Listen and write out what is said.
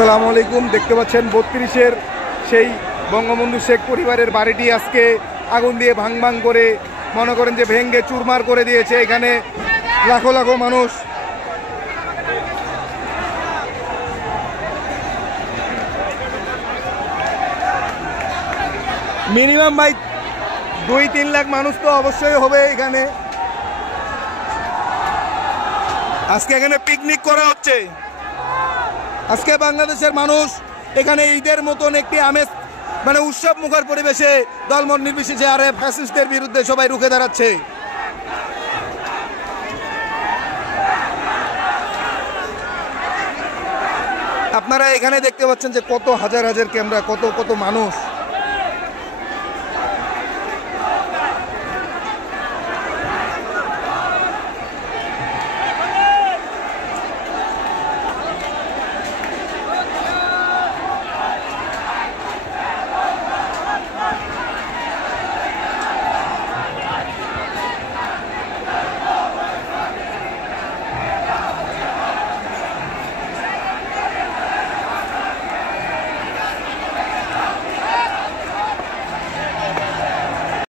আসসালামু আলাইকুম। দেখতে পাচ্ছেন 32-এর সেই বঙ্গবন্ধু শেখ পরিবারের বাড়িটি আজকে আগুন দিয়ে ভাঙ করে মনে করেন যে ভেঙ্গে চুরমার করে দিয়েছে। এখানে লাখো লাখো মানুষ মিনিমাম ভাই 2-3 লাখ মানুষ তো অবশ্যই হবে এখানে। আজকে এখানে পিকনিক করা হচ্ছে। আজকে বাংলাদেশের মানুষ এখানে ঈদের মতন একটি আমেজ মানে উৎসব মুখর পরিবেশে দলমত নির্বিশেষে আরে ফ্যাসিস্টদের বিরুদ্ধে সবাই রুখে দাঁড়াচ্ছে। আপনারা এখানে দেখতে পাচ্ছেন যে কত হাজার হাজার ক্যামেরা, কত কত মানুষ।